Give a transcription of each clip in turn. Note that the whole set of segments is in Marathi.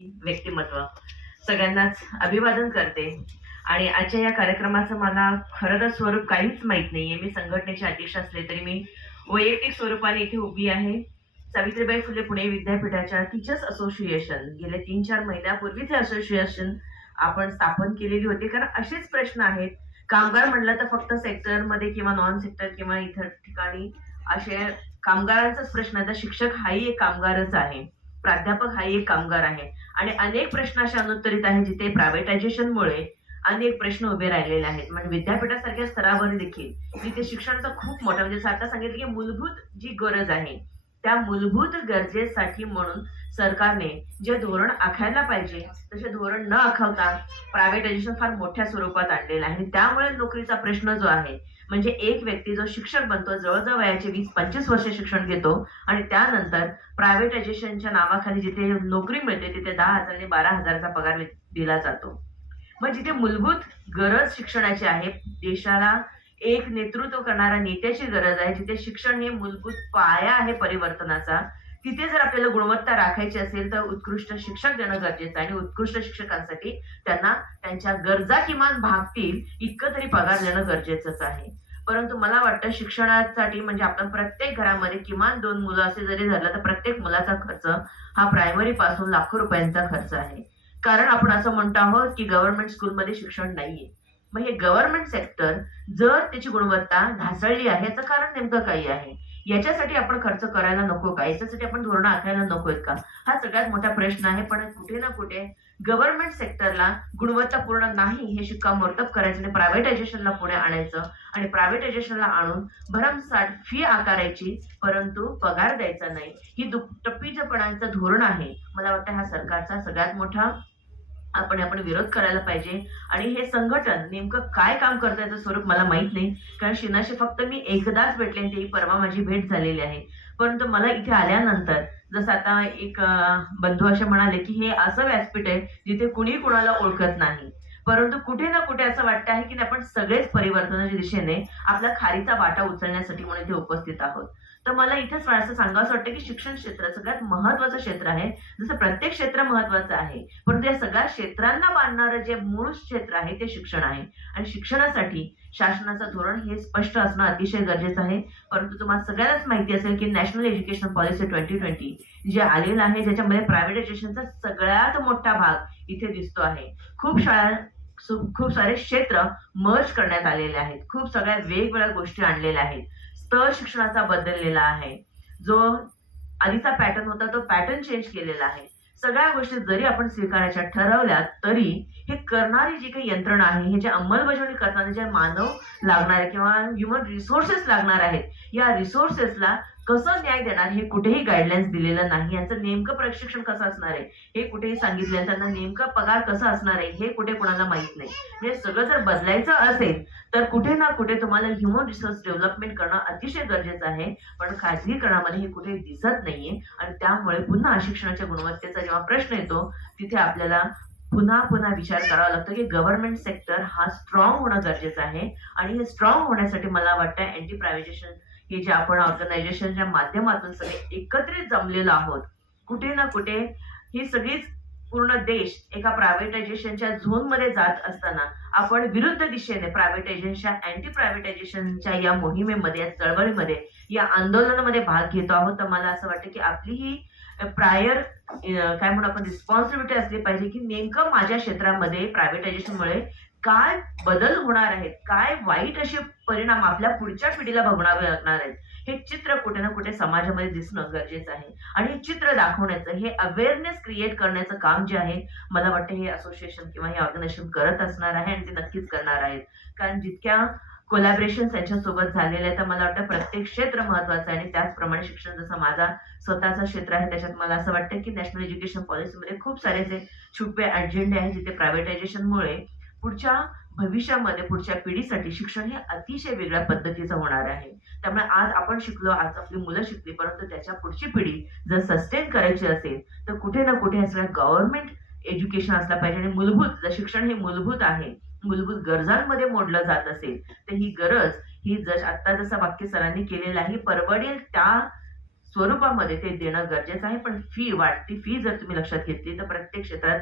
व्यक्तिमत्व सगळ्यांनाच अभिवादन करते. आणि आजच्या या कार्यक्रमाचं मला खरं तर स्वरूप काहीच माहित नाहीये. मी संघटनेचे अध्यक्ष असले तरी मी वैयक्तिक स्वरूपाने इथे उभी आहे. सावित्रीबाई फुले पुणे विद्यापीठाच्या टीचर्स असोसिएशन गेले 3-4 महिन्यापूर्वीच हे असोसिएशन आपण स्थापन केलेली होती. कारण असेच प्रश्न आहेत. कामगार म्हणलं तर फक्त सेक्टरमध्ये किंवा नॉन सेक्टर किंवा इतर ठिकाणी असे कामगारांचाच प्रश्न आहे. तर शिक्षक हाही एक कामगारच आहे. प्राध्यापक हाही एक कामगार आहे. आणि अनेक प्रश्न असे अनुत्तरित आहेत जिथे प्रायव्हेटायझेशनमुळे अनेक प्रश्न उभे राहिलेले आहेत. म्हणजे विद्यापीठासारख्या स्तरावर देखील जिथे शिक्षणाचा खूप मोठा म्हणजे आता सांगितलं की मूलभूत जी गरज आहे त्या मूलभूत गरजेसाठी म्हणून सरकारने जे धोरण आखायला पाहिजे तसे धोरण न आखवता प्रायव्हेटायझेशन फार मोठ्या स्वरूपात आणलेलं आहे. त्यामुळे नोकरीचा प्रश्न जो आहे म्हणजे एक व्यक्ती जो शिक्षक बनतो जवळजवळ वयाचे 20-25 वर्ष शिक्षण घेतो आणि त्यानंतर प्रायव्हेटायझेशनच्या नावाखाली जिथे नोकरी मिळते तिथे 10,000 आणि 12,000चा पगार दिला जातो. मग जिथे मूलभूत गरज शिक्षणाची आहे, देशाला एक नेतृत्व करणाऱ्या नेत्याची गरज आहे, जिथे शिक्षण हे मूलभूत पाया आहे परिवर्तनाचा, तिथे जर आपल्याला गुणवत्ता राखायची असेल तर उत्कृष्ट शिक्षक देणं गरजेचं आहे. आणि उत्कृष्ट शिक्षकांसाठी त्यांना त्यांच्या गरजा किमान भागतील इतकं तरी पगार देणं गरजेचंच आहे. परंतु मला वाटतं शिक्षणासाठी म्हणजे आपण प्रत्येक घरामध्ये किमान 2 मुलं असे जरी धरलं तर प्रत्येक मुलाचा खर्च हा प्रायमरी पासून लाखो रुपयांचा खर्च आहे. कारण आपण असं म्हणतो आहोत की गव्हर्नमेंट स्कूलमध्ये शिक्षण नाहीये. मग हे गव्हर्नमेंट सेक्टर जर त्याची गुणवत्ता ढासळली आहे याचं कारण नेमकं काही आहे. याच्यासाठी आपण खर्च करायला नको का? याच्यासाठी आपण धोरणं आखायला नकोत का? हा सगळ्यात मोठा प्रश्न आहे. पण कुठे ना कुठे गव्हर्नमेंट सेक्टरला गुणवत्तापूर्ण नाही हे शिक्कामोर्तब करायचं आणि प्रायव्हेटायझेशनला पुढे आणायचं आणि प्रायव्हेटायझेशनला आणून भरमसाठ फी आकारायची परंतु पगार द्यायचा नाही. ही दुटप्पीजपणाचं धोरण आहे. मला वाटतं हा सरकारचा सगळ्यात मोठा आपण विरोध करायला पाहिजे. आणि हे संघटन नेमकं काय काम करतं याचं स्वरूप मला माहित नाही. कारण शिनाशी फक्त मी एकदाच भेटले आणि तेही परवा माझी भेट झालेली आहे. परंतु मला इथे आल्यानंतर जसं आता एक बंधू असे म्हणाले की हे असं व्यासपीठ आहे जिथे कुणी कुणाला ओळखत नाही. परंतु कुठे ना कुठे असं वाटतं आहे की आपण सगळेच परिवर्तनाच्या दिशेने आपला खारीचा वाटा उचलण्यासाठी म्हणून इथे उपस्थित आहोत. तर मला इथेच असं सांगावं वाटतं की शिक्षण क्षेत्र सगळ्यात महत्वाचं क्षेत्र आहे. जसं प्रत्येक क्षेत्र महत्वाचं आहे परंतु या सगळ्या क्षेत्रांना बांधणारं जे मूळ क्षेत्र आहे ते शिक्षण आहे. आणि शिक्षणासाठी शासनाचं धोरण हे स्पष्ट असणं अतिशय गरजेचं आहे. परंतु तुम्हाला सगळ्यांनाच माहिती असेल की नॅशनल एज्युकेशन पॉलिसी 2020 जे आलेलं आहे ज्याच्यामध्ये प्रायव्हेटायझेशनचा सगळ्यात मोठा भाग इथे दिसतो आहे. खूप सारे क्षेत्र मर्ज करण्यात आलेले आहेत. खूप सगळ्या वेगवेगळ्या गोष्टी आणलेल्या आहेत. स्तर शिक्षणाचा बदललेला आहे. जो आधीचा पॅटर्न होता तो पॅटर्न चेंज केलेला आहे. सगळ्या गोष्टी जरी आपण स्वीकारायच्या ठरवल्या तरी हे करणारी जी काही यंत्रणा आहे हे जे अंमलबजावणी करताना जे मानव लागणार किंवा ह्युमन रिसोर्सेस लागणार आहेत या रिसोर्सेसला कसं न्याय देणार हे कुठेही गाईडलाईन्स दिलेलं नाही. यांचं नेमकं प्रशिक्षण कसं असणार आहे हे कुठेही सांगितलं. त्यांना नेमका पगार कसा असणार आहे हे कुठे कोणाला माहित नाही. हे सगळं जर बदलायचं असेल तर कुठे ना कुठे तुम्हाला ह्युमन रिसोर्स डेव्हलपमेंट करणं अतिशय गरजेचं आहे. पण खाजगीकरणामध्ये हे कुठे दिसत नाहीये. आणि त्यामुळे पुन्हा शिक्षणाच्या गुणवत्तेचा जेव्हा प्रश्न येतो तिथे आपल्याला पुन्हा विचार करावा लागतो की गव्हर्नमेंट सेक्टर हा स्ट्रॉंग होणं गरजेचं आहे. आणि हे स्ट्रॉंग होण्यासाठी मला वाटतं अँटी प्रायव्हेटायझेशन हे जे आपण ऑर्गनायझेशनच्या माध्यमातून सगळे एकत्रित जमलेलो आहोत. कुठे ना कुठे ही सगळीच पूर्ण देश एका प्रायव्हेटायझेशनच्या झोनमध्ये जात असताना आपण विरुद्ध दिशेने प्रायव्हेटायझेशनच्या अँटी प्रायव्हेटायझेशनच्या या मोहिमेमध्ये या चळवळीमध्ये या आंदोलनामध्ये भाग घेतो आहोत. तर मला असं वाटतं की आपली ही प्रायर काय म्हणून आपण रिस्पॉन्सिबिलिटी असली पाहिजे की नेमकं माझ्या क्षेत्रामध्ये प्रायव्हेटायझेशनमुळे काय बदल होणार आहेत, काय वाईट असे परिणाम आपल्या पुढच्या पिढीला भोगावे लागणार आहेत हे चित्र कुठे ना कुठे समाजामध्ये दिसणं गरजेचं आहे. आणि हे चित्र दाखवण्याचं हे अवेअरनेस क्रिएट करण्याचं काम जे आहे मला वाटतं हे असोसिएशन किंवा हे ऑर्गनायझेशन करत असणार आहे आणि ते नक्कीच करणार आहेत. कारण जितक्या कोलॅबरेशन त्यांच्यासोबत झालेले आहे तर मला वाटतं प्रत्येक क्षेत्र महत्वाचं आहे. आणि त्याचप्रमाणे शिक्षण जसं माझा स्वतःचं क्षेत्र आहे त्याच्यात मला असं वाटतं की नॅशनल एज्युकेशन पॉलिसीमध्ये खूप सारे जे छुपे अजेंडे आहेत जिथे प्रायव्हेटायझेशनमुळे पुढच्या भविष्यामध्ये पुढच्या पिढीसाठी शिक्षण हे अतिशय वेगळ्या पद्धतीचं होणार आहे. त्यामुळे आज आपण शिकलो, आज आपली मुलं शिकली, परंतु त्याच्या पुढची पिढी जर सस्टेन करायची असेल तर कुठे ना कुठे हे सगळं गव्हर्नमेंट एज्युकेशन असलं पाहिजे. आणि मूलभूत जर शिक्षण हे मूलभूत आहे मूलभूत गरजांमध्ये मोडलं जात असेल तर ही गरज ही आता जसं वाक्य सरांनी केलेलं आहे परवडेल त्या स्वरूपामध्ये ते देणं गरजेचं आहे. पण फी वाढती फी जर तुम्ही लक्षात घेतली तर प्रत्येक क्षेत्रात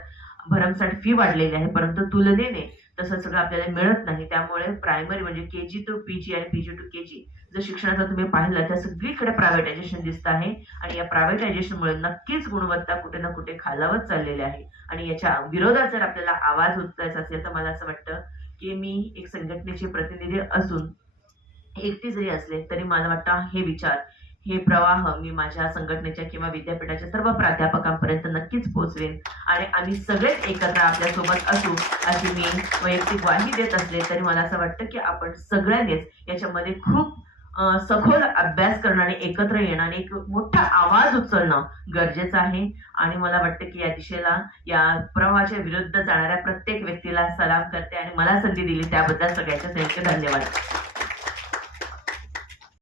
भरमसाठ फी वाढलेली आहे, परंतु तुलनेने तसं सगळं आपल्याला मिळत नाही. त्यामुळे प्रायमरी म्हणजे केजी टू पीजी आणि पीजी टू केजी जर शिक्षणाचं तुम्ही पाहिलं तर सगळीकडे प्रायव्हेटायझेशन दिसत आहे आणि या प्रायव्हेटायझेशनमुळे नक्कीच गुणवत्ता कुठे ना कुठे खालावत चाललेली आहे. आणि याच्या विरोधात जर आपल्याला आवाज उठवायचा असेल तर मला असं वाटतं की मी एक संघटनेचे प्रतिनिधी असून एकटी जरी असले तरी मला वाटतं हे विचार, हे प्रवाह मी माझ्या संघटनेच्या किंवा विद्यापीठाच्या सर्व प्राध्यापकांपर्यंत नक्कीच पोहोचवेन आणि आम्ही सगळेच एकत्र आपल्यासोबत असू अशी मी वैयक्तिक ग्वाही देत असले तरी मला असं वाटतं की आपण सगळ्यांनीच याच्यामध्ये खूप सखोल अभ्यास करणं आणि एकत्र येणं आणि एक मोठा आवाज उचलणं गरजेचं आहे. आणि मला वाटतं की या दिशेला या प्रवाहाच्या विरुद्ध जाणाऱ्या प्रत्येक व्यक्तीला सलाम करते आणि मला संधी दिली त्याबद्दल सगळ्यांचे संयुक्त धन्यवाद.